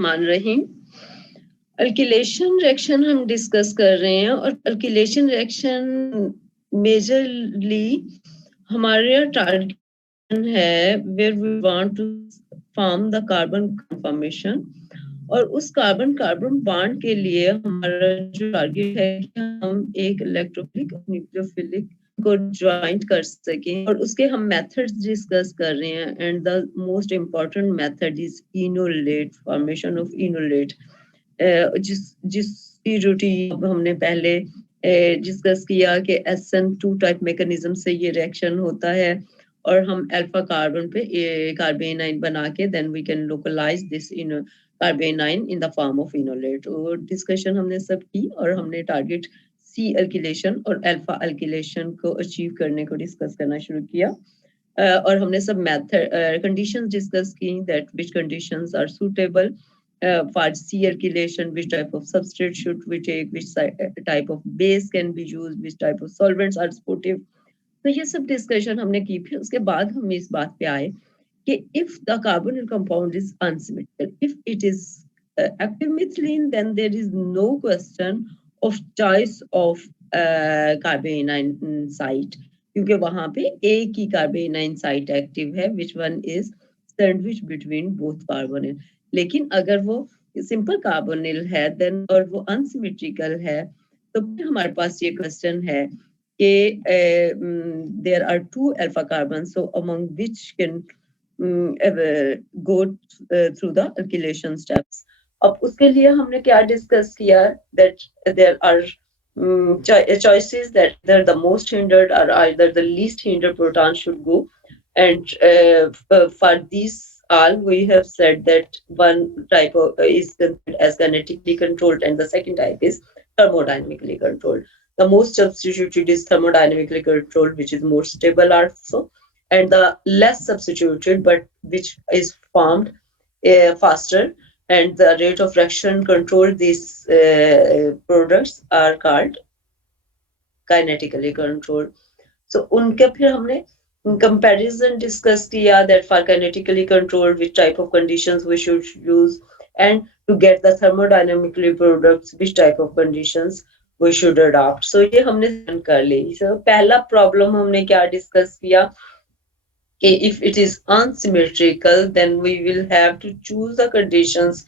बिस्मिल्लाहिर्रहमानिर्रहीम। अल्किलेशन रिएक्शन हम डिस्कस कर रहे हैं और अल्किलेशन रिएक्शन मेजरली हमारे टारगेट है where we want to form the carbon conformation, और उस कार्बन कार्बन बॉन्ड के लिए हमारा जो टारगेट है कि हम एक इलेक्ट्रोफिलिक और न्यूक्लियोफिलिक को ज्वाइंट कर सकें, और उसके हम मेथड्स डिस्कस कर रहे हैं। And the most important method is enolate, formation of enolate, जिसकी रूटीन हमने पहले डिस्कस किया कि SN2 टाइप मैकेनिज्म से ये रिएक्शन होता है, और हम अल्फा कार्बन पे कार्बेनाइन बना के then we can localize this in carbanion in the form of enolate. और डिस्कशन हमने सब की और हमने टारगेट C अल्किलेशन और अल्फा अल्किलेशन को अचीव करने को डिस्कस करना शुरू किया। और हमने सब मेथड कंडीशंस डिस्कस की, that which conditions are suitable for C alkylation, which type of substrate should we take, which type of base can be used, which type of solvents are supportive. तो ये सब discussion हमने की। फिर उसके बाद हम इस बात पे आए कि if the carbonyl compound is unsymmetrical, if it is active methylene, then there is no question of choice of कार्बेनाइन site, क्योंकि वहां पे एक ही कार्बेनाइन साइट एक्टिव है, which one is sandwich between both carbonyl. लेकिन अगर वो सिंपल कार्बोनिल है then और वो अनसिमेट्रिकल है, तो फिर हमारे पास ये क्वेश्चन है कि there are two alpha carbon, so among which can go through the alkylation steps. अब उसके लिए हमने क्या डिस्कस किया, that there are choices that either the most hindered or either the least hindered proton should go, and for these all we have said that one type of is considered as kinetically controlled and the second type is thermodynamically controlled. The most substituted is thermodynamically controlled, which is more stable also, and the less substituted but which is formed faster, and the rate of reaction control, these products are called kinetically controlled. So उनके फिर हमने comparison discuss किया, that for kinetically controlled which type of conditions we should use, and to get the thermodynamically products which type of conditions we should adopt. So ये हमने कर ली। So पहला problem हमने क्या discuss किया कि if it is unsymmetrical then we will have to choose the conditions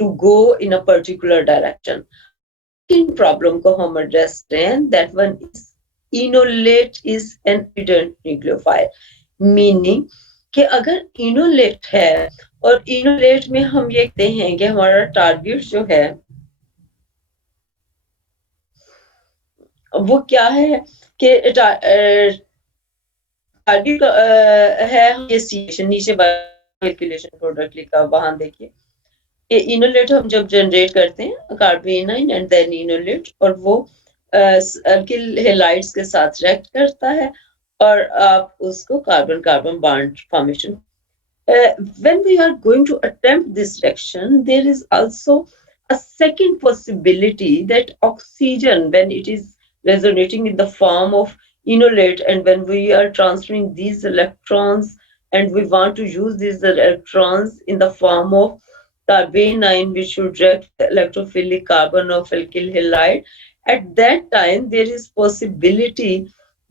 to go in a particular direction. Second problem को हम address करें, that one is enolate is an ambident nucleophile, meaning कि अगर enolate है और enolate में हम ये कहते हैं कि हमारा टारगेट जो है वो क्या है कि टारगेट है ये नीचे कैलकुलेशन प्रोडक्ट लिखा, वहां देखिए ये इनोलेट हम जब जनरेट करते हैं कार्बेनाइन एंड देन इनोलेट, और वो अल्किल हैलाइड्स के साथ रिएक्ट करता है और आप उसको carbon carbon bond formation. when we are going to attempt this reaction, there is also a second possibility that oxygen, when it is resonating in the form of inolate, and when we are transferring these electrons and we want to use these electrons in the form of कार्बेनाइन which should react electrophilic carbon of alkyl halide, at that time there is possibility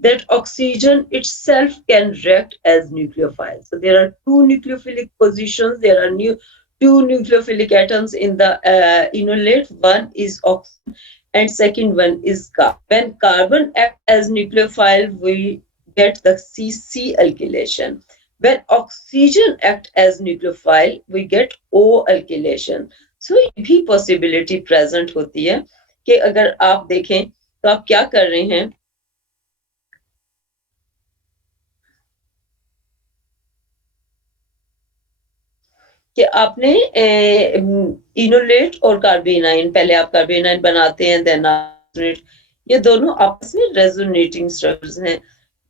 that oxygen itself can react as nucleophile. So there are two nucleophilic positions, there are two nucleophilic atoms in the inolate, one is oxygen and second one is carbon. When carbon acts as nucleophile, we get the CC alkylation. When oxygen acts as nucleophile, we get O alkylation. So ये भी possibility present होती है कि अगर आप देखें तो आप क्या कर रहे हैं कि आपने इनोलेट और कार्बेनाइन, पहले आप कार्बेनाइन बनाते हैं देन ये दोनों आपस में रेजोनेटिंग स्ट्रक्चर्स हैं।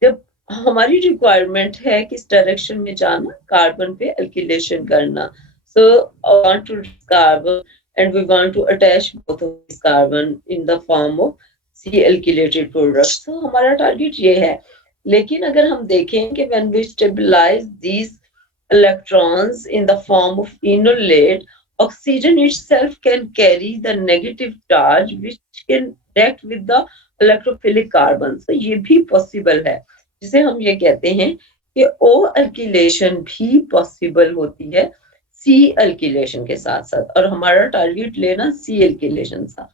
जब हमारी रिक्वायरमेंट है किस डायरेक्शन में जाना, कार्बन पे अल्किलेशन करना, so I want to carbon and we want to attach both of these carbon in the form of C alkylated products. So हमारा टारगेट ये है। लेकिन अगर हम देखें कि when we stabilize these electrons in the form of inolate, oxygen itself can carry the negative charge which can react with the electrophilic carbon. So ये भी possible है, जिसे हम ये कहते हैं कि O alkylation भी possible होती है C alkylation के साथ साथ, और हमारा टारगेट लेना C alkylation था।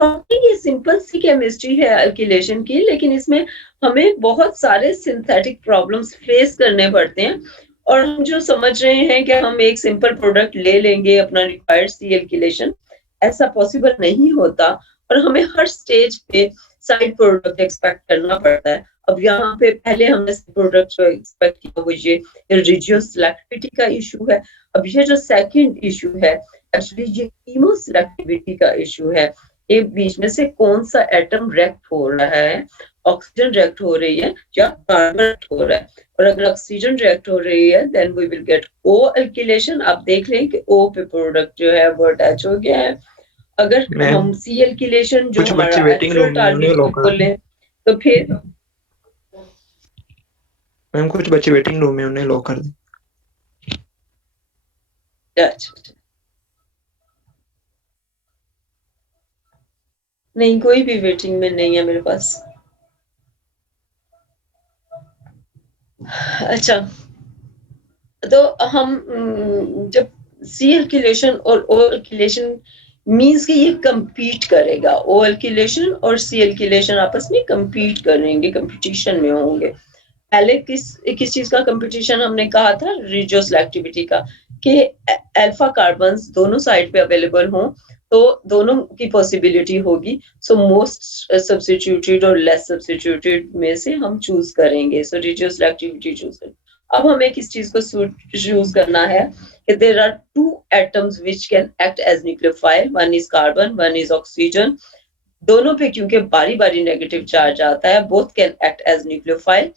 ये सिंपल सी केमिस्ट्री है अल्किलेशन की, लेकिन इसमें हमें बहुत सारे सिंथेटिक प्रॉब्लम्स फेस करने पड़ते हैं, और हम जो समझ रहे हैं कि हम एक सिंपल प्रोडक्ट ले लेंगे अपना रिक्वायर्ड सी एल्किलेशन, ऐसा पॉसिबल नहीं होता, और हमें हर स्टेज पे साइड प्रोडक्ट एक्सपेक्ट करना पड़ता है। अब यहाँ पे पहले हमने प्रोडक्ट जो एक्सपेक्ट किया वो ये रेडियोसिलेक्टिविटी का इशू है। अब ये जो सेकंड इशू है एक्चुअली ये कीमोसिलेक्टिविटी का इशू है। ये बीच में से कौन सा एटम रिएक्ट हो रहा है, ऑक्सीजन रिएक्ट हो रही है या कार्बन हो रहा है, और अगर ऑक्सीजन रिएक्ट हो रही है then we will get O alkylation. आप देख रहे हैं कि ओ पे प्रोडक्ट जो है वो अटैच हो गया है। अगर हम सी एल्किलेशन जो हमारा एक्चुअल टारगेट को बोले तो फिर मैम कुछ बच्चे वेटिंग रूम में, उन्हें लॉक कर दें। नहीं, कोई भी वेटिंग में नहीं है मेरे पास। अच्छा, तो हम जब सी एल्किलेशन और ओ एल्किलेशन मींस कि ये कंपीट करेगा, ओ एल्किलेशन और सी एल्किलेशन आपस में कंपीट करेंगे, कंपटीशन में होंगे। पहले किस चीज का कंपटीशन हमने कहा था, रेडियोसिलेक्टिविटी का, कि अल्फा कार्बन्स दोनों साइड पे अवेलेबल हों तो दोनों की पॉसिबिलिटी होगी। सो मोस्ट सब्स्टिट्यूटेड और लेस सब्स्टिट्यूटेड में से हम चूज करेंगे। सो रेडियोसिलेक्टिविटी चूज करेंगे। अब हमें किस चीज को चूज करना है कि there are two atoms which can act as nucleophile, one is carbon, one is oxygen. दोनों पे क्योंकि बारी बारी नेगेटिव चार्ज आता है, both can act as nucleophile,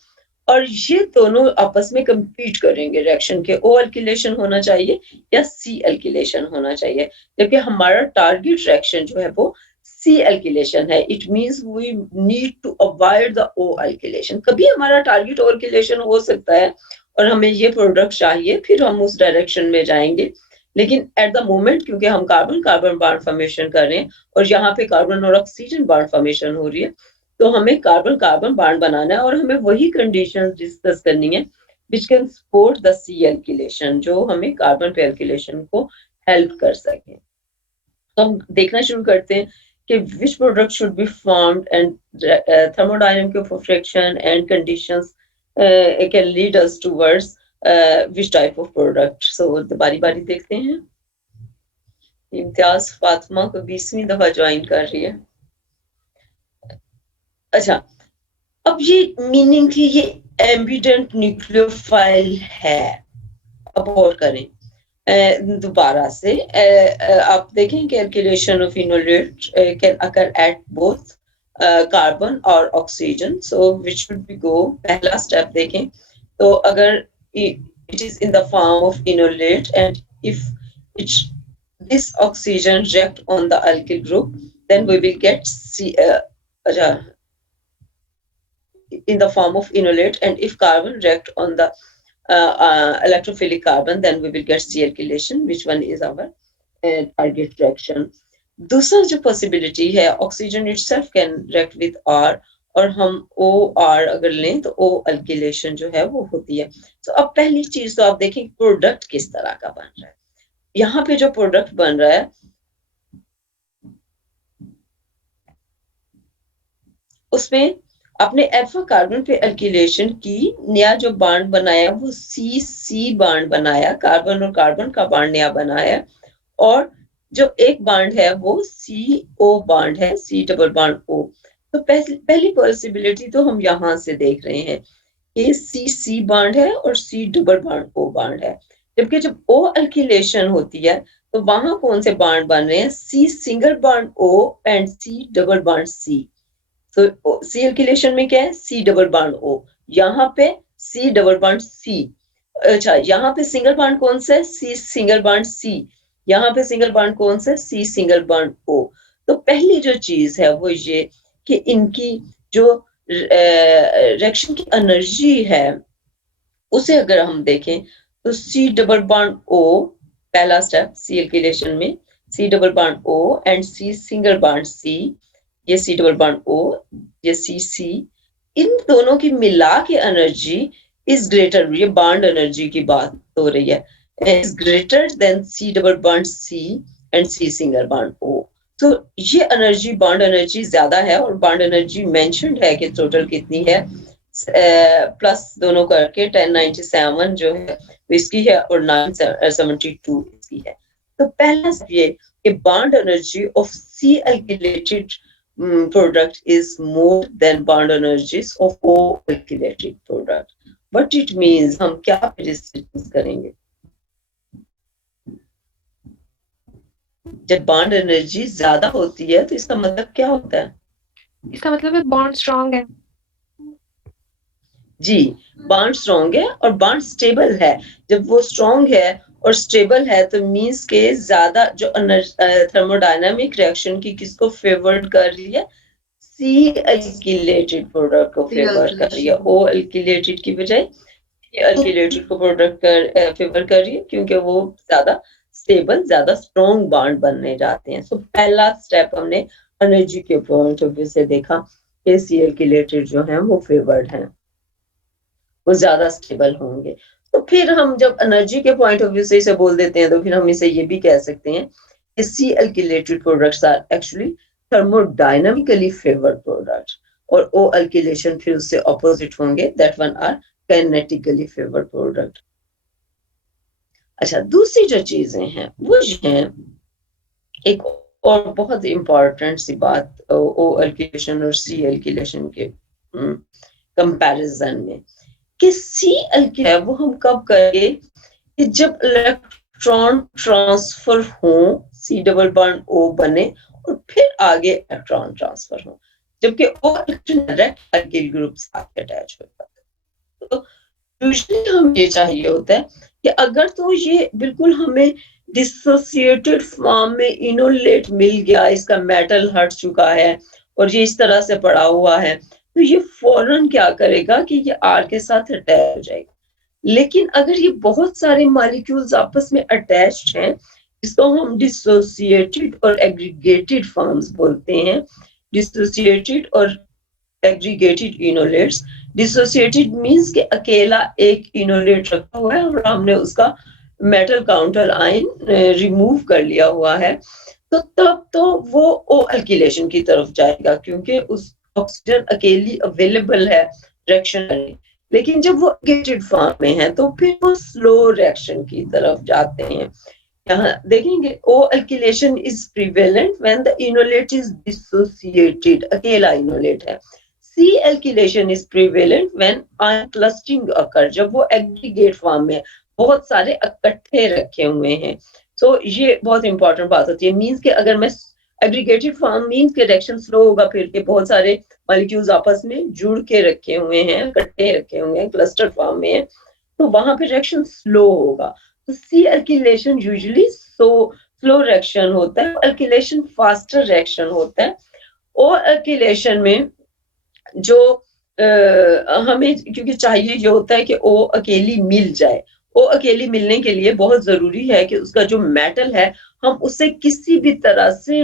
और ये दोनों आपस में कंपीट करेंगे रिएक्शन के, ओ एल्किलेशन होना चाहिए या सी एल्किलेशन होना चाहिए, जबकि हमारा टारगेट रिएक्शन जो है वो सी एल्किलेशन है। It means we need to avoid the O alkylation. कभी हमारा टारगेट ओ एल्किलेशन हो सकता है और हमें ये प्रोडक्ट चाहिए, फिर हम उस डायरेक्शन में जाएंगे, लेकिन एट द मोमेंट क्योंकि हम कार्बन कार्बन बॉन्ड फॉर्मेशन कर रहे हैं और यहाँ पे कार्बन और ऑक्सीजन बॉन्ड फॉर्मेशन हो रही है, तो हमें कार्बन कार्बन बॉन्ड बनाना है, और हमें वही कंडीशंस डिस्कस करनी है which can support the C alkylation, जो हमें कार्बन पे एल्किलेशन को हेल्प कर सके। तो हम देखना शुरू करते हैं कि which product should be formed and thermodynamic of friction and conditions can lead us towards which type of product. So बारी बारी देखते हैं। इम्तियाज फातिमा को 20वीं दफा ज्वाइन कर रही है। अच्छा, अब ये मीनिंग की ये एम्बिडेंट न्यूक्लियोफाइल है। अब और करें दोबारा से, आप देखें कि alkylation of enolate can occur at both carbon और oxygen. So which should be go, पहला स्टेप देखें तो अगर it is in the form of enolate and if it this oxygen react on the alkyl group, then we will get in the form of inolate, and if carbon react on the electrophilic carbon, then we will get C alkylation, which one is our target reaction. दूसरा जो possibility है, oxygen itself can react with R, और हम OR अगर लें तो O alkylation जो है वो होती है। तो अब पहली चीज तो आप देखें प्रोडक्ट किस तरह का बन रहा है। यहाँ पे जो प्रोडक्ट बन रहा है उसमें आपने अल्फा कार्बन पे एल्किलेशन की, नया जो बॉन्ड बनाया वो सी सी बॉन्ड बनाया, कार्बन और कार्बन का बॉन्ड नया बनाया, और जो एक बॉन्ड है वो सी ओ बॉन्ड है, सी डबल बॉन्ड ओ। तो पहली पॉसिबिलिटी तो हम यहाँ से देख रहे हैं कि सी सी बॉन्ड है और C double bond O bond है, जबकि जब ओ एल्किलेशन होती है तो वहां कौन से बॉन्ड बन रहे हैं, C single bond O and C double bond C. तो सी एल्किलेशन में क्या है, सी डबल बॉन्ड ओ, यहाँ पे सी डबल बॉन्ड सी। अच्छा, यहाँ पे सिंगल बॉन्ड कौन सा है, सी सिंगल बॉन्ड सी। यहाँ पे सिंगल बॉन्ड कौन सा है, सी सिंगल बॉन्ड ओ। तो पहली जो चीज है वो ये कि इनकी जो रिएक्शन की एनर्जी है उसे अगर हम देखें तो सी डबल बॉन्ड ओ पहला स्टेप सी एल्किलेशन में C double bond O and C single bond C, ये C डबल बॉन्ड O, ये C, इन दोनों की मिला के एनर्जी इज ग्रेटर, ये बॉन्ड एनर्जी की बात हो रही है, is greater than C double bond C and C single bond O। तो ये एनर्जी बॉन्ड एनर्जी ज्यादा है, और बॉन्ड एनर्जी मेंशन्ड है कि टोटल कितनी है, प्लस दोनों करके 1097 जो है इसकी है और 972 इसकी है। तो पहला ये कि bond energy of C alkylated product is more than bond energies of O alkylated product. What it means, हम क्या डिस्कस करेंगे? जब बॉन्ड एनर्जी ज्यादा होती है तो इसका मतलब क्या होता है? इसका मतलब है बॉन्ड स्ट्रांग है। जी, बॉन्ड स्ट्रांग है और बॉन्ड स्टेबल है। जब वो स्ट्रांग है और स्टेबल है तो मींस के ज्यादा जो थर्मोडायनामिक रिएक्शन की किसको फेवर्ड कर रही है? सी एल्किलेटेड प्रोडक्ट को फेवर कर रही है। ओ एल्किलेटेड की बजाय एल्किलेटेड को प्रोडक्ट कर फेवर कर रही है, क्योंकि वो ज्यादा स्टेबल, ज्यादा स्ट्रॉन्ग बॉन्ड बनने जाते हैं। सो पहला स्टेप हमने एनर्जी के पॉइंट ऑफ व्यू से देखा कि सी एल्किलेटेड जो है वो फेवर्ड हैं, वो ज्यादा स्टेबल होंगे। तो फिर हम जब एनर्जी के पॉइंट ऑफ व्यू से इसे बोल देते हैं तो फिर हम इसे ये भी कह सकते हैं कि C alkylated products are actually thermodynamically favoured product, और ओ एल्किलेशन फिर उससे ऑपोजिट होंगे, that one are kinetically favoured product. अच्छा, दूसरी जो चीजें हैं वो हैं, एक और बहुत इंपॉर्टेंट सी बात ओ एल्किलेशन और सी एल्किलेशन के कंपैरिजन में, कि सी एल्किल है वो हम कब करेंगे कि जब इलेक्ट्रॉन ट्रांसफर हो, सी डबल बॉन्ड O बने और फिर आगे इलेक्ट्रॉन ट्रांसफर हो, जबकि ओ इलेक्ट्रॉन डायरेक्ट एल्किल ग्रुप साथ अटैच होता है। तो यूजुअली हमें ये चाहिए होता है कि अगर तो ये बिल्कुल हमें डिसोसिएटेड फॉर्म में इनोलेट मिल गया, इसका मेटल हट चुका है और ये इस तरह से पड़ा हुआ है, तो ये फौरन क्या करेगा कि ये आर के साथ अटैच हो जाएगा। लेकिन अगर ये बहुत सारे मॉलिक्यूल्स आपस में अटैच्ड हैं, इसको हम डिसोसिएटेड और एग्रीगेटेड फॉर्म्स बोलते हैं, डिसोसिएटेड और एग्रीगेटेड इनोलेट्स। डिसोसिएटेड मींस कि अकेला एक इनोलेट रखा हुआ है और हमने उसका मेटल काउंटर आयन रिमूव कर लिया हुआ है, तो तब तो वो ओ एल्किलेशन की तरफ जाएगा, क्योंकि उस ऑक्सीजन अकेली अवेलेबल है रिएक्शन करने। लेकिन जब वो एग्रीगेटेड फॉर्म में है तो फिर वो स्लो रिएक्शन की तरफ जाते हैं। यहाँ देखेंगे O alkylation is prevalent when the enolate is dissociated, अकेला इनोलेट है। C alkylation is prevalent when ion clustering occur, जब वो एग्रीगेट फॉर्म में बहुत सारे इकट्ठे रखे हुए हैं। तो ये बहुत इंपॉर्टेंट बात होती है। मींस कि अगर मैं एग्रीगेटेड फॉर्म मींस के रिएक्शन स्लो होगा, फिर के बहुत सारे मॉलिक्यूल्स आपस में जुड़ के रखे हुए हैं, इकट्ठे रखे हुए हैं, क्लस्टर फॉर्म में है, तो वहां पे रिएक्शन स्लो होगा। तो C alkylation usually slow reaction होता है, एल्किलेशन फास्टर रिएक्शन होता है। ओ एल्किलेशन में जो हमें क्योंकि चाहिए ये होता है कि ओ अकेली मिल जाए। ओ अकेली मिलने के लिए बहुत जरूरी है कि उसका जो मेटल है हम उसे किसी भी तरह से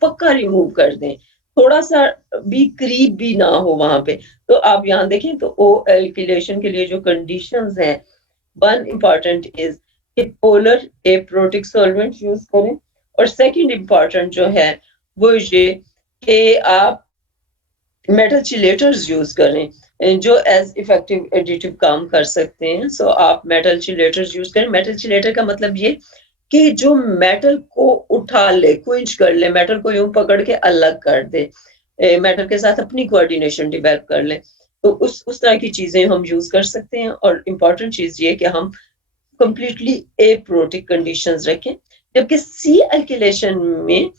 पक्का रिमूव कर दें, थोड़ा सा भी करीब भी ना हो वहां पे। तो आप यहाँ देखें तो ओ एल्किलेशन के लिए जो कंडीशंस हैं, वन इम्पॉर्टेंट इज कि पोलर एप्रोटिक सॉल्वेंट यूज करें, और सेकंड इम्पॉर्टेंट जो है वो ये कि आप मेटल चिलेटर्स यूज करें जो एज इफेक्टिव एडिटिव काम कर सकते हैं। सो आप मेटल चिलेटर्स यूज करें। मेटल चिलेटर का मतलब ये कि जो मेटल को उठा ले, क्विंच कर ले, मेटल को यूं पकड़ के अलग कर दे, मेटल के साथ अपनी कोऑर्डिनेशन डेवलप कर ले, तो उस तरह की चीजें हम यूज कर सकते हैं। और इम्पॉर्टेंट चीज ये कि हम कंप्लीटली एप्रोटिक कंडीशंस रखें। जबकि सी एल्किलेशन में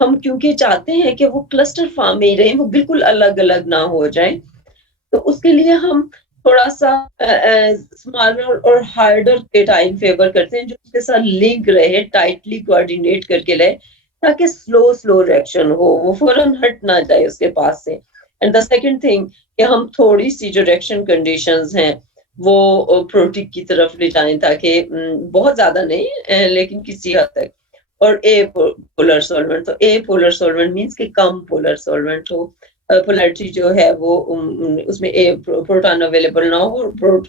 हम क्योंकि चाहते हैं कि वो क्लस्टर फॉर्म में ही रहे, वो बिल्कुल अलग अलग ना हो जाए, तो उसके लिए हम थोड़ा सा स्मॉलर और हार्डर केटाइन फेवर करते हैं, जो उसके साथ लिंक रहे, टाइटली कोऑर्डिनेट करके रहे, ताकि स्लो रिएक्शन हो, वो फौरन हट ना जाए उसके पास से। एंड द सेकंड थिंग कि हम थोड़ी सी जो रिएक्शन कंडीशंस हैं वो प्रोटिक की तरफ ले जाएं ताकि बहुत ज्यादा नहीं लेकिन किसी हद तक। और ए पोलर सॉल्वेंट, तो ए पोलर सॉल्वेंट मींस कि कम पोलर सॉल्वेंट हो, पोलैरिटी जो है वो उसमें ए प्रोटॉन अवेलेबल ना हो, और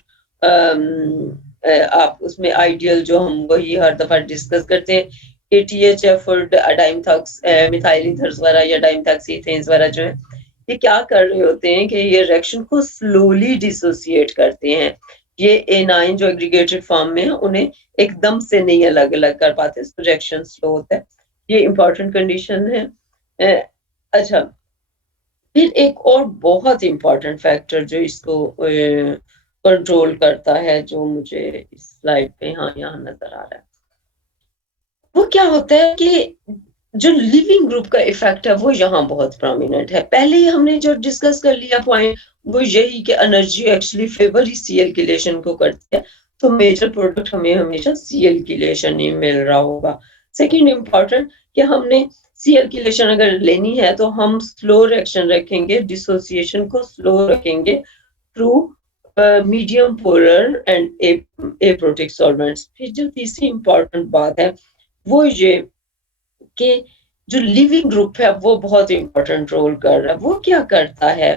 आप उसमें आइडियल जो हम वही हर दफा डिस्कस करते हैं ATHF और डाइमथॉक्स मिथाइल ईथर्स वगैरह या डाइमथॉक्स इथेन्स वगैरह जो है, ये क्या कर रहे होते हैं कि ये रिएक्शन को स्लोली डिसोसिएट करते हैं। ये A9 जो एग्रीगेटेड फॉर्म में है उन्हें एकदम से नहीं अलग अलग कर पाते, तो रिएक्शन स्लो होता है। ये इंपॉर्टेंट कंडीशन है। अच्छा, फिर एक और बहुत इंपॉर्टेंट फैक्टर जो इसको कंट्रोल करता है, जो मुझे इस स्लाइड पे यहाँ नजर आ रहा है, वो क्या होता है कि जो लिविंग ग्रुप का इफेक्ट है वो यहाँ बहुत प्रोमिनेंट है। पहले ही हमने जो डिस्कस कर लिया पॉइंट, वो यही कि एनर्जी एक्चुअली फेवर ही CL किलेशन को करती है, तो मेजर प्रोडक्ट हमें हमेशा CL किलेशन ही मिल रहा होगा। सेकंड इम्पॉर्टेंट कि हमने CL किलेशन अगर लेनी है तो हम स्लो रिएक्शन रखेंगे, डिसोसिएशन को स्लो रखेंगे through medium polar and aprotic solvents. फिर जो तीसरी इंपॉर्टेंट बात है वो ये कि जो लिविंग ग्रुप है वो बहुत इंपॉर्टेंट रोल कर रहा है। वो क्या करता है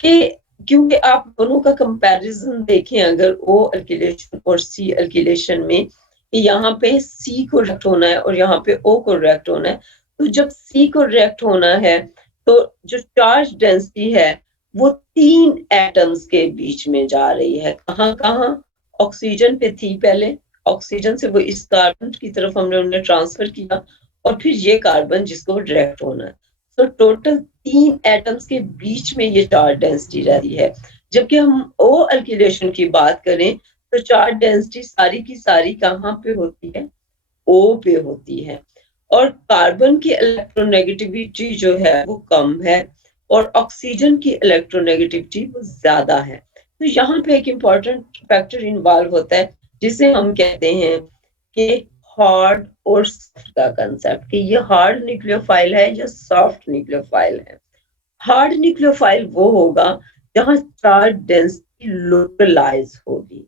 कि क्योंकि आप दोनों का कंपैरिजन देखें अगर O अल्किलेशन और C अल्किलेशन में, यहाँ पे C को रिएक्ट होना है और यहाँ पे O को रिएक्ट होना है, तो जब C को रिएक्ट होना है तो जो चार्ज डेंसिटी है वो 3 एटम्स के बीच में जा रही है। कहाँ कहाँ? ऑक्सीजन पे थी पहले, ऑक्सीजन से वो इस कार्बन की तरफ हमने उन्हें ट्रांसफर किया, और फिर ये कार्बन जिसको डायरेक्ट होना है। तो टोटल 3 एटम्स के बीच में ये चार्ज डेंसिटी रहती है। जबकि हम O अल्किलेशन की बात करें तो चार्ज डेंसिटी सारी की सारी कहाँ पे होती है? O पे होती है, और कार्बन की इलेक्ट्रोनेगेटिविटी जो है वो कम है और ऑक्सीजन की इलेक्ट्रोनेगेटिविटी वो ज्यादा है। तो यहाँ पे एक इम्पॉर्टेंट फैक्टर इन्वॉल्व होता है जिसे हम कहते हैं कि हार्ड और सॉफ्ट का कंसेप्ट, कि ये हार्ड न्यूक्लियोफाइल है या सॉफ्ट न्यूक्लियोफाइल है। हार्ड न्यूक्लियोफाइल वो होगा जहां चार्ज डेंसिटी लोकलाइज होगी,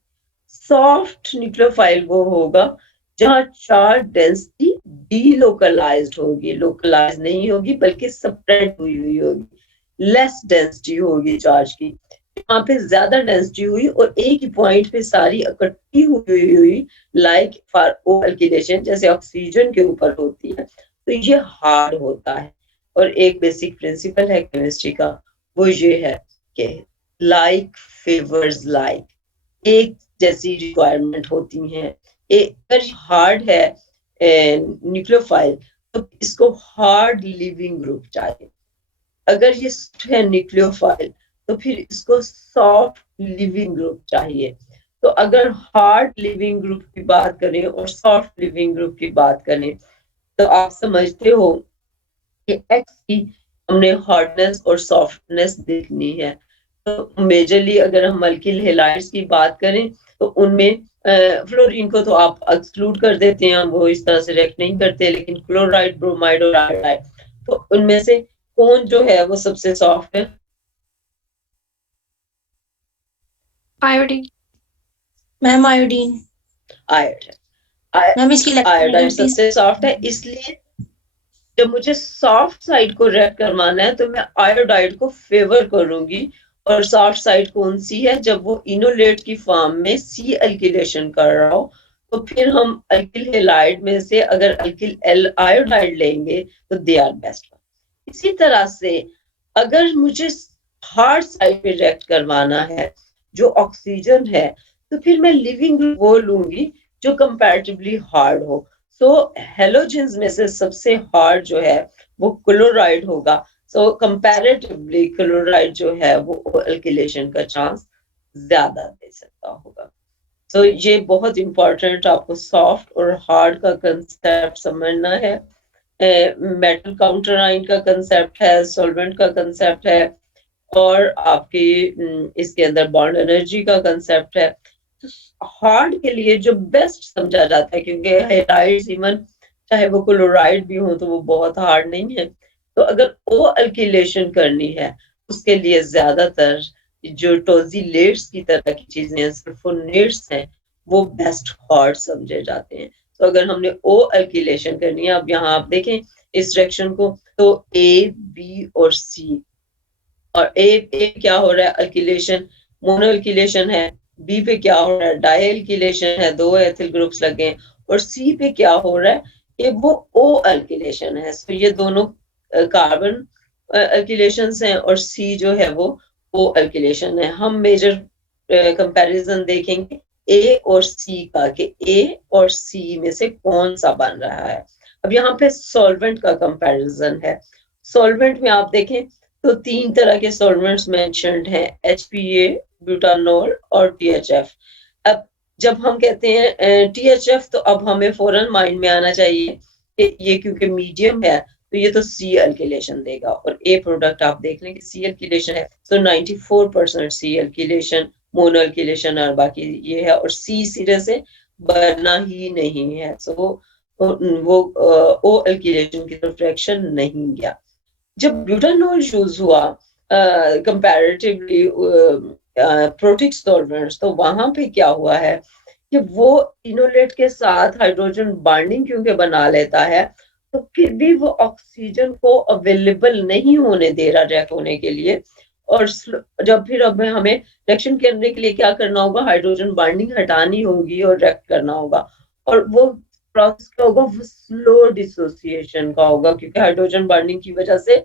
सॉफ्ट न्यूक्लियोफाइल वो होगा जहां चार्ज डेंसिटी डीलोकलाइज्ड होगी, लोकलाइज नहीं होगी बल्कि स्प्रेड हुई हुई होगी, लेस डेंसिटी होगी चार्ज की। यहाँ पे ज्यादा डेंसिटी हुई और एक ही पॉइंट पे सारी इकट्ठी हुई लाइक फॉर O अल्किलेशन जैसे ऑक्सीजन के ऊपर होती है, तो ये हार्ड होता है। और एक बेसिक प्रिंसिपल है केमिस्ट्री का, वो ये है कि लाइक फेवर्स लाइक, एक जैसी रिक्वायरमेंट होती हैं। अगर हार्ड है न्यूक्लियोफाइल तो इसको हार्ड लिविंग ग्रुप चाहिए, अगर ये है न्यूक्लियोफाइल तो फिर इसको सॉफ्ट लिविंग ग्रुप चाहिए। तो अगर हार्ड लिविंग ग्रुप की बात करें और सॉफ्ट लिविंग ग्रुप की बात करें तो आप समझते हो कि X की हमने हार्डनेस और सॉफ्टनेस देखनी है। तो मेजरली अगर हम अल्किल हैलाइड्स की बात करें तो उनमें फ्लोरीन को तो आप एक्सक्लूड कर देते हैं, वो इस तरह से रिएक्ट नहीं करते, लेकिन क्लोराइड, ब्रोमाइड और आयोडाइड, तो उनमें से कौन जो है वो सबसे सॉफ्ट है? Iodine. Ma'am iodine. Iodide. Ma'am इसकी आयोडाइड सबसे सॉफ्ट है, इसलिए जब मुझे सॉफ्ट साइड को रिएक्ट करवाना है तो मैं आयोडाइड को फेवर करूंगी। और सॉफ्ट साइड कौन सी है? जब वो इनोलेट की फॉर्म में C अल्किलेशन कर रहा हो, तो फिर हम अल्किल हैलाइड में से अगर अल्किल एल आयोडाइड लेंगे तो दे आर बेस्ट। इसी तरह से अगर मुझे हार्ड साइड पे रिएक्ट करवाना है जो ऑक्सीजन है, तो फिर मैं लिविंग ग्रुप वो लूंगी जो कंपैरेटिवली हार्ड हो। सो हेलोजेंस में से सबसे हार्ड जो है वो क्लोराइड होगा। सो कंपैरेटिवली क्लोराइड जो है वो अल्किलेशन का चांस ज्यादा दे सकता होगा। तो ये बहुत इंपॉर्टेंट आपको सॉफ्ट और हार्ड का कंसेप्ट समझना है। मेटल काउंटर आयन का कंसेप्ट है, सॉल्वेंट का कंसेप्ट है, और आपकी इसके अंदर बॉन्ड एनर्जी का कंसेप्ट है। तो हार्ड के लिए जो बेस्ट समझा जाता है, क्योंकि हैलाइड्स इवन चाहे वो क्लोराइड भी हो तो वो बहुत हार्ड नहीं है, तो अगर O अल्किलेशन करनी है उसके लिए ज्यादातर जो टोजिलेट्स की तरह की चीजें हैं, सल्फोनेट्स हैं, वो बेस्ट हॉट समझे जाते हैं। तो अगर हमने ओ अल्किलेशन करनी है, अब यहाँ आप देखें इस रिएक्शन को, तो ए, बी और सी, और ए क्या हो रहा है, अल्किलेशन, मोनो अल्किलेशन है। बी पे क्या हो रहा है, डाई अल्किलेशन है, 2 एथिल ग्रुप्स लगे हैं। और सी पे क्या हो रहा है कि वो ओ अल्किलेशन है। तो ये दोनों कार्बन अल्किलेशंस हैं और सी जो है वो ओ अल्किलेशन है। हम मेजर कंपैरिजन देखेंगे ए और सी का, कि ए और सी में से कौन सा बन रहा है। अब यहाँ पे सॉल्वेंट का कंपैरिजन है। सॉल्वेंट में आप देखें तो 3 तरह के सॉल्वेंट्स मेंशन्ड हैं, HPA, ब्यूटानॉल और THF। अब जब हम कहते हैं THF, तो अब हमें फौरन माइंड में आना चाहिए कि ये क्योंकि मीडियम है तो ये तो सी अल्किलेशन देगा। और ए प्रोडक्ट आप देख लें कि सी अल्किलेशन है, तो 94% सी अल्किलेशन, मोनो अल्किलेशन और बाकी ये है, और सी सिरे से बना ही नहीं है। सो वो ओ अल्किलेशन की तरफ रिएक्शन नहीं गया। जब ब्यूटानॉल यूज हुआ कंपैरेटिवली प्रोटिक सॉल्वेंट्स, तो वहां पे क्या हुआ है कि वो इनोलेट के साथ हाइड्रोजन बॉन्डिंग क्योंकि बना लेता है, तो फिर भी वो ऑक्सीजन को अवेलेबल नहीं होने दे रहा रिएक्ट होने के लिए। और जब फिर अब हमें रिएक्शन करने के लिए क्या करना होगा, हाइड्रोजन बॉन्डिंग हटानी होगी और रिएक्ट करना होगा। और वो प्रोसेस क्या होगा, वो स्लो डिसोसिएशन का होगा, क्योंकि हाइड्रोजन बॉन्डिंग की वजह से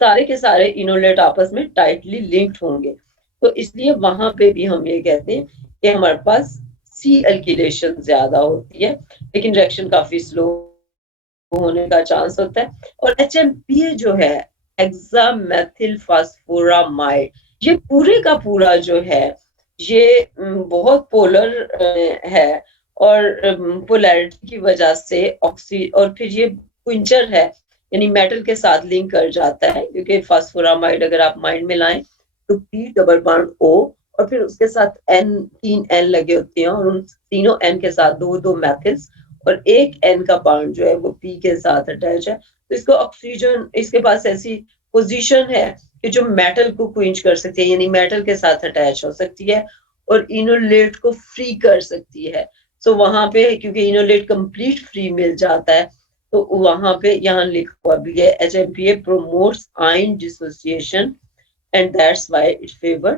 सारे के सारे इनोलेट आपस में टाइटली लिंक्ड होंगे। तो इसलिए वहां पे भी हम ये कहते हैं कि हमारे पास सी अल्किलेशन ज्यादा होती है, लेकिन रिएक्शन काफी स्लो होने का चांस होता है। और HMPA जो है, हेक्सामेथिल फास्फोरामाइड, ये पूरे का पूरा जो है ये बहुत पोलर है, और पोलैरिटी की वजह से और फिर ये क्विंचर है, यानी मेटल के साथ लिंक कर जाता है, क्योंकि फास्फोरामाइड अगर आप माइंड में लाएं तो P डबल बॉन्ड O, और फिर उसके साथ तीन N लगे होते हैं, और उन तीनों N के साथ दो मैथिल्स, और एक N का बॉन्ड जो है वो P के साथ अटैच है। तो इसको ऑक्सीजन, इसके पास ऐसी पोजीशन है कि जो मेटल को क्विंच कर सकती है, यानी मेटल के साथ अटैच हो सकती है और इनोलेट को फ्री कर सकती है। सो वहां पे क्योंकि इनोलेट कंप्लीट फ्री मिल जाता है, तो वहां पे यहाँ लिखा हुआ भी है, HMPA promotes ion dissociation and that's why it favor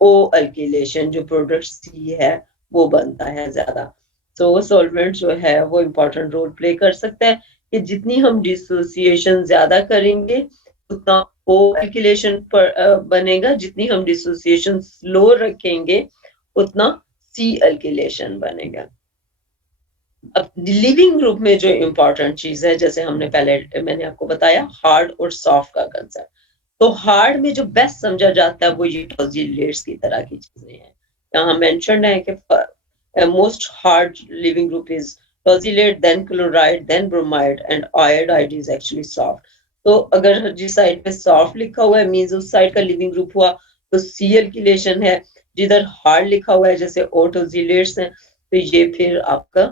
O alkylation, जो प्रोडक्ट C है वो बनता है ज्यादा। तो सॉल्वेंट जो है वो इम्पोर्टेंट रोल प्ले कर सकता है कि जितनी हम डिसोसिएशन ज्यादा करेंगे उतना O alkylation पर बनेगा, जितनी हम डिसोसिएशन स्लो रखेंगे उतना C alkylation बनेगा। अब लिविंग ग्रुप में जो इम्पोर्टेंट चीज है, जैसे हमने पहले मैंने आपको बताया हार्ड और सॉफ्ट का कंसेप्ट, तो हार्ड में जो बेस्ट समझा जाता है वो ये टॉजिलेट्स की तरह की चीजें हैं। यहाँ मेंशन्ड है कि most hard leaving group is tosylate, then chloride, then bromide and iodide is actually soft. तो अगर जिस साइड पे सॉफ्ट लिखा हुआ है मींस उस साइड का लिविंग ग्रुप हुआ, तो सी अल्किलेशन है। जिधर हार्ड लिखा हुआ है जैसे ओ टॉजिलेट्स हैं, तो ये फिर आपका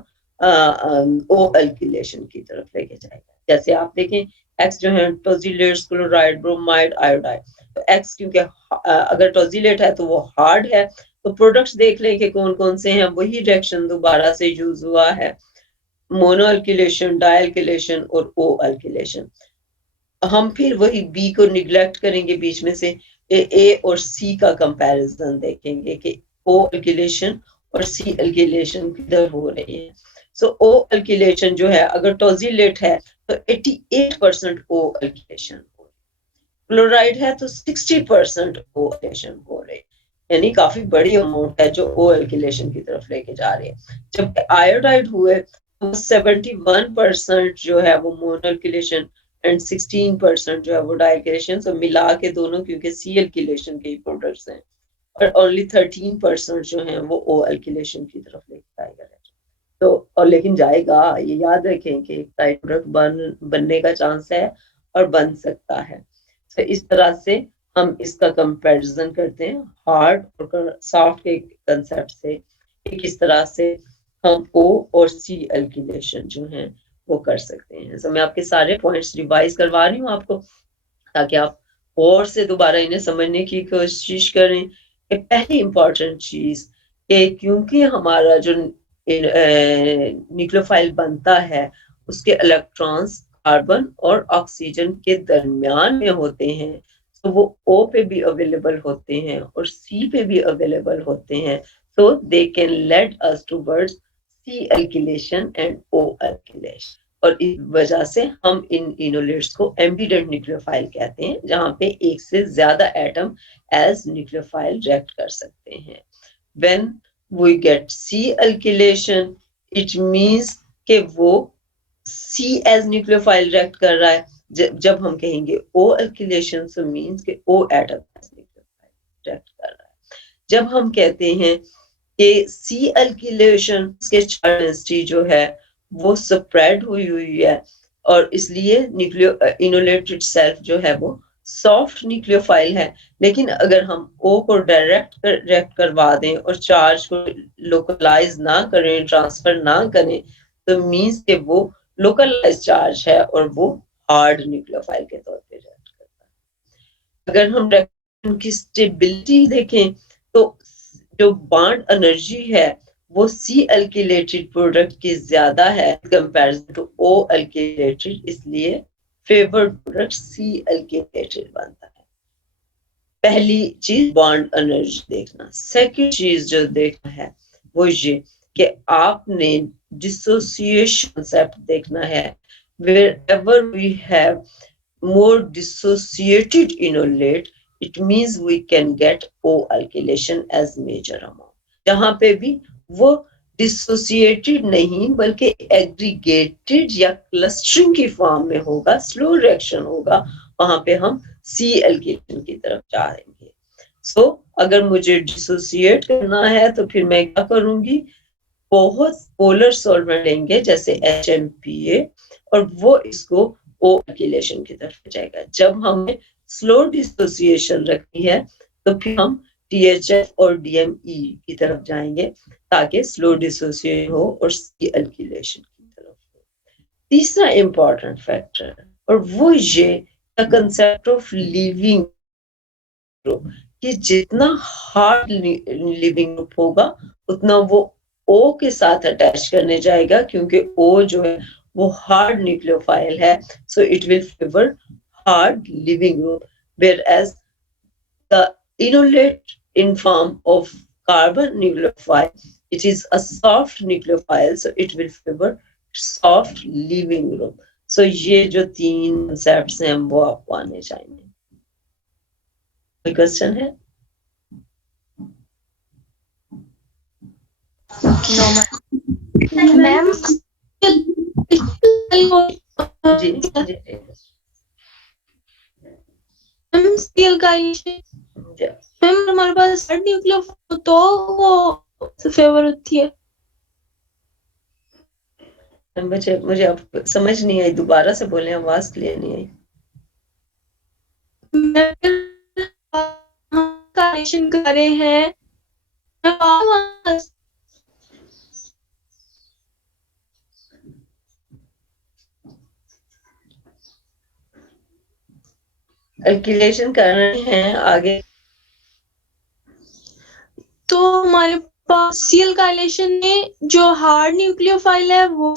ओ अल्किलेशन की तरफ लेके जाएगा। जैसे आप देखें एक्स जो है टॉजिलेट्स, क्लोराइड, ब्रोमाइड, आयोडाइड, तो एक्स क्योंकि अगर टॉजिलेट है तो वो हार्ड है, तो प्रोडक्ट्स देख लें कि कौन कौन से हैं। वही रिएक्शन दोबारा से यूज हुआ है, मोनो अल्किलेशन, डाई अल्किलेशन और ओ अल्किलेशन। हम फिर वही बी को निग्लेक्ट करेंगे, बीच में से ए और सी का कंपैरिजन देखेंगे कि ओ अल्किलेशन और सी अल्किलेशन किधर हो रही है। सो ओ अल्किलेशन जो है अगर टॉजिलेट है तो 88% ओ अल्किलेशन हो रही, क्लोराइड है तो 60% ओ अल्किलेशन हो रही, यानी काफी बड़ी अमाउंट है जो ओ अल्किलेशन की तरफ लेके जा रही है। जबकि आयोडाइड हुए तो 71% जो है वो मोनो अल्किलेशन एंड 16% जो है वो डाई अल्किलेशन, so मिला के दोनों क्योंकि सी अल्किलेशन के प्रोडक्ट्स हैं, और ओनली 13% जो है वो ओ अल्किलेशन की तरफ लेके जाएगा। तो और लेकिन जाएगा, ये याद रखें कि एक प्रोडक्ट बनने का चांस है और बन सकता है। तो इस तरह से हम इसका कंपैरिजन करते हैं हार्ड और सॉफ्ट के कंसेप्ट से, किस तरह से हम ओ और सी अल्किलेशन जो है वो कर सकते हैं। तो मैं आपके सारे पॉइंट्स रिवाइज करवा रही हूँ आपको, ताकि आप और से दोबारा इन्हें समझने की कोशिश करें कि पहली इंपॉर्टेंट चीज कि क्योंकि हमारा जो न्यूक्लियोफाइल बनता है उसके इलेक्ट्रॉन्स कार्बन और ऑक्सीजन के दरमियान में होते हैं, तो वो O पे भी अवेलेबल होते हैं और C पे भी अवेलेबल होते हैं, so they can lead us towards C alkylation and O alkylation। और इस वजह से हम इन इनोलेट्स को एम्बिडेंट न्यूक्लियोफाइल कहते हैं, जहां पे एक से ज्यादा एटम एज न्यूक्लियोफाइल रिएक्ट कर सकते हैं। When we get C alkylation, it means कि वो C as न्यूक्लियोफाइल रिएक्ट कर रहा है। जब हम कहेंगे O alkylation, so means कि O atom as nucleophile react कर रहा है। जब हम कहते हैं कि C alkylation के चार्ज डेंसिटी जो है वो स्प्रेड हुई है और इसलिए इनोलेट इटसेल्फ जो है वो सॉफ्ट न्यूक्लियोफाइल है, लेकिन अगर हम O को डायरेक्ट रिएक्ट करवा दें और चार्ज को लोकलाइज ना करें, ट्रांसफर ना करें, तो मींस कि वो लोकलाइज चार्ज है और वो हार्ड न्यूक्लियोफाइल के तौर पे रिएक्ट करता है। अगर हम रिएक्शन की स्टेबिलिटी देखें तो जो बॉन्ड एनर्जी है वो C alkylated प्रोडक्ट की ज्यादा है कंपैरिजन टू O alkylated, इसलिए फेवर्ड प्रोडक्ट C alkylated बनता है। पहली चीज बॉन्ड एनर्जी देखना। सेकंड चीज जो देखना है वो ये कि आपने डिसोसिएशन कांसेप्ट देखना है। wherever we have more dissociated enolate, it means we can get O alkylation as major amount। जहां पे भी वो डिसोसिएटेड नहीं बल्कि एग्रीगेटेड या क्लस्टरिंग की फॉर्म में होगा, स्लो रिएक्शन होगा, वहां पे हम C alkylation की तरफ जाएंगे। सो अगर मुझे डिसोसिएट करना है तो फिर मैं क्या करूंगी, बहुत पोलर सॉल्वेंट लेंगे जैसे HMPA और वो इसको O alkylation की तरफ जाएगा। जब हमें स्लो डिसोसिएशन रखनी है तो फिर हम THF और DME की तरफ जाएंगे ताकि स्लो डिसोसिएशन हो और C alkylation की तरफ हो। तीसरा इंपॉर्टेंट फैक्टर और वो ये कंसेप्ट ऑफ लिविंग ग्रुप, कि जितना हार्ड लिविंग ग्रुप होगा उतना वो O के साथ अटैच करने जाएगा, क्योंकि O जो है वो हार्ड न्यूक्लियोफाइल है, so it will favor hard living group, whereas the enolate in form of carbon nucleophile, it is a soft nucleophile, so it will favor soft living group। so ये जो तीन concepts हैं वो आपको आने चाहिए। कोई क्वेश्चन है? मैम जी जी मैम हमारे पास न्यूक्लियर तो वो फेवर होती है। मुझे अब समझ नहीं आई, दोबारा से बोले, आवाज क्लियर नहीं आई। कनेक्शन कर रहे हैं कैलकुलेशन कर रहे हैं आगे, तो हमारे पास सी एल्काइलेशन में जो हार्ड न्यूक्लियोफाइल है वो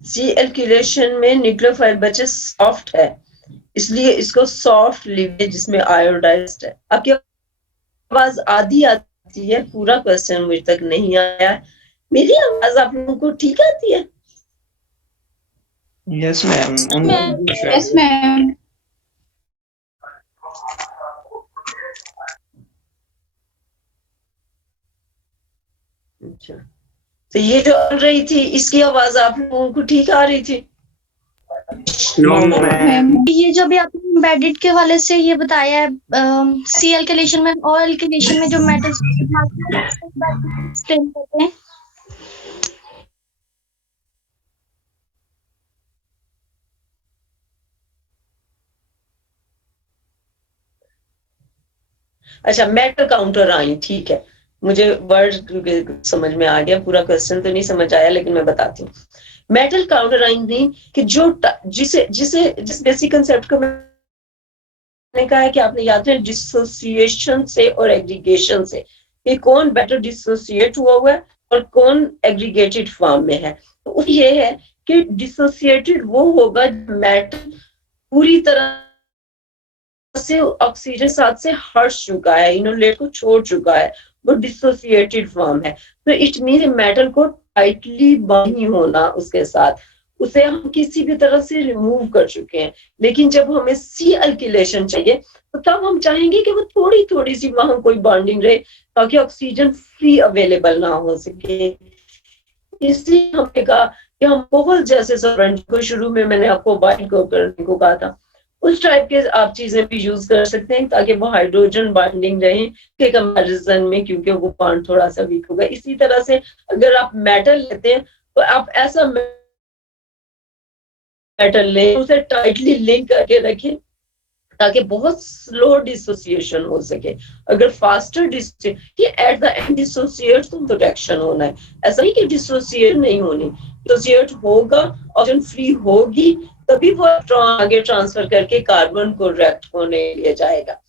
सी एल्कुलेशन में न्यूक्लियोफाइल बचे सॉफ्ट है, इसलिए इसको सॉफ्ट लिविंग जिसमें आयोडाइज्ड है। आपकी आवाज आधी आती है, पूरा क्वेश्चन मुझ तक नहीं आया। मेरी आवाज आप लोगों को ठीक आती है? Yes ma'am. Yes ma'am. अच्छा, तो ये जो आ रही थी इसकी आवाज आप लोगों को ठीक आ रही थी? ये जो भी आपने एम्बेडेड के वाले से ये बताया है, सी एल्किलेशन में और एल्किलेशन में जो मेटल्स एक्सप्लेन करते हैं। अच्छा, मेटल काउंटर आई, ठीक है। मुझे वर्ड समझ में आ गया, पूरा क्वेश्चन तो नहीं समझ आया लेकिन मैं बताती हूँ। मेटल काउंटर आइन मीन कि जो जिस बेसिक कंसेप्ट को मैंने कहा है कि आपने याद है डिसोसिएशन से और एग्रीगेशन से, कि कौन बेटर डिसोसिएट हुआ है और कौन एग्रीगेटेड फॉर्म में है। तो ये है कि डिसोसिएटेड वो होगा मेटल पूरी तरह से ऑक्सीजन साथ से हट चुका है, इनोलेट को छोड़ चुका है, वो डिसोसिएटेड फॉर्म है। तो इट मीन मेटल को टाइटली नहीं होना उसके साथ, उसे हम किसी भी तरह से रिमूव कर चुके हैं। लेकिन जब हमें सी अल्किलेशन चाहिए तो तब हम चाहेंगे कि वो थोड़ी थोड़ी सी वहां कोई बॉन्डिंग रहे ताकि ऑक्सीजन फ्री अवेलेबल ना हो सके। इसलिए हमने कहा कि हम कोवल जैसे सॉल्वेंट को शुरू में मैंने आपको बाइंड को करने को कहा था, उस टाइप के आप चीजें भी यूज कर सकते हैं ताकि वो हाइड्रोजन बाइंडिंग रहे के कंपैरिजन में, क्योंकि वो बॉन्ड थोड़ा सा वीक होगा। इसी तरह से अगर आप मेटल लेते हैं तो आप ऐसा मेटल लें, उसे टाइटली लिंक करके रखें ताकि बहुत स्लो डिसोसिएशन हो सके। अगर faster at the end dissociate तो प्रोटेक्शन होना है, ऐसा नहीं कि डिसोसिएट नहीं होनी। डिसोसिएट होगा, ऑक्सीजन फ्री होगी, तभी वो इलेक्ट्रॉन आगे ट्रांसफर करके कार्बन को रिएक्ट होने लिए जाएगा।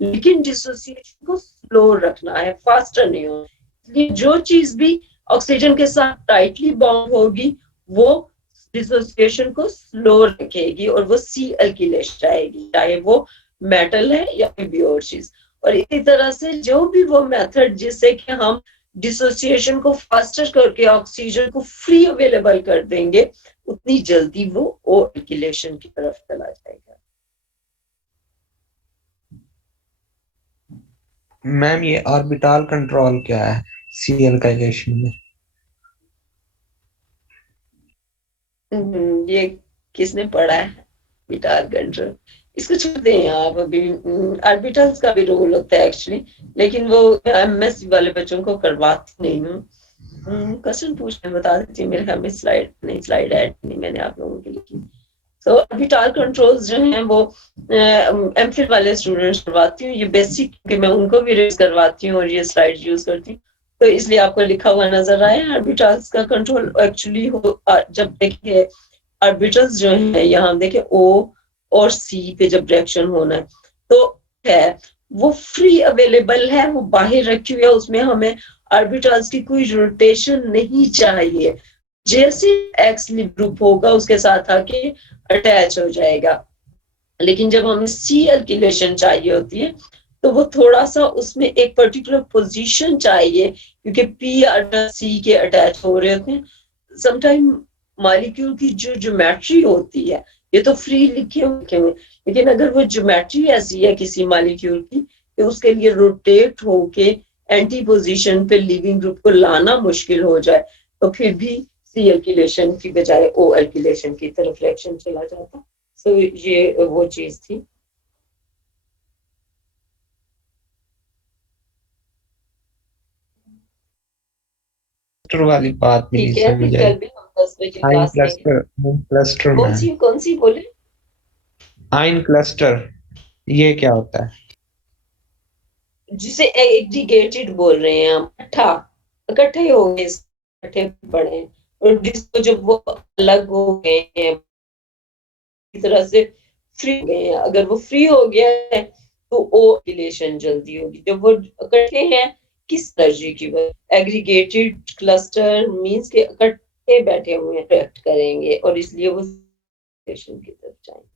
लेकिन डिसोसिएशन को स्लो रखना है, फास्टर नहीं होना। इसलिए जो चीज भी ऑक्सीजन के साथ टाइटली बॉन्ड होगी वो डिसोसिएशन को स्लो रखेगी और वो सी अल्किलेशन आएगी, चाहे वो मेटल है या कोई भी और चीज। और इसी तरह से जो भी वो मेथड जिससे कि हम डिसोसिएशन को फास्टर करके ऑक्सीजन को फ्री अवेलेबल कर देंगे, उतनी जल्दी वो ओ अल्किलेशन की तरफ चला जाएगा। मैम ये ऑर्बिटल कंट्रोल क्या है सी अल्काइलेशन में? ये किसने पढ़ा है ऑर्बिटल कंट्रोल? इसको छोड़ दें आप अभी। ऑर्बिटल्स का भी रोल होता है एक्चुअली, लेकिन वो एमएससी वाले बच्चों को करवाती नहीं हूँ। क्वेश्चन पूछने बता देती हूँ, मेरे ख्याल में स्लाइड ऐड नहीं मैंने आप लोगों के लिए की। तो ऑर्बिटल कंट्रोल्स जो हैं वो एमफिल वाले स्टूडेंट्स करवाती हूँ, ये बेसिक कि मैं उनको भी रेज करवाती हूँ और ये स्लाइड यूज करती हूँ, तो इसलिए आपको लिखा हुआ नजर आए। ऑर्बिटल्स का कंट्रोल एक्चुअली जब देखिए ऑर्बिटल्स जो है यहाँ देखिए ओ और सी पे जब रिएक्शन होना है तो है वो फ्री अवेलेबल है, वो बाहर रखी हुई है, उसमें हमें ऑर्बिटल्स की कोई रोटेशन नहीं चाहिए। जैसे एक्स ग्रुप होगा उसके साथ आके अटैच हो जाएगा। लेकिन जब हमें सी अल्किलेशन चाहिए होती है तो वो थोड़ा सा उसमें एक पर्टिकुलर पोजीशन चाहिए, क्योंकि पी और सी के अटैच हो रहे होते हैं। समटाइम मॉलिक्यूल की जो ज्योमेट्री होती है, ये तो फ्री लिखे हुए, लेकिन अगर वो ज्योमेट्री ऐसी है किसी मॉलिक्यूल की कि उसके लिए रोटेट होके एंटी पोजीशन पे लिविंग ग्रुप को लाना मुश्किल हो जाए, तो फिर भी सी अल्किलेशन की बजाय ओ अल्किलेशन की तरफ रिएक्शन चला जाता। तो ये वो चीज थी। वाली बात भी ठीक नहीं है, समझ फिर आई। कल भी हम 10 बजे आइन क्लास लेंगे। क्लस्टर में कौन सी बोले? आइन क्लस्टर ये क्या होता है? जिसे एग्रीगेटेड बोल रहे हैं हम, इकट्ठे हो गए, इकट्ठे पड़े, और जिसको जब वो अलग हो गए हैं इस तरह से फ्री हो गए हैं, अगर वो फ्री हो गया है तो ओ रिलेशन जल्दी होगी। जब वो इकट्ठे हैं किस एनर्जी की वजह, एग्रीगेटेड क्लस्टर मींस के इकट्ठे बैठे हुए हैं, रिएक्ट करेंगे और इसलिए वो रिलेशन की तरफ जाएंगे।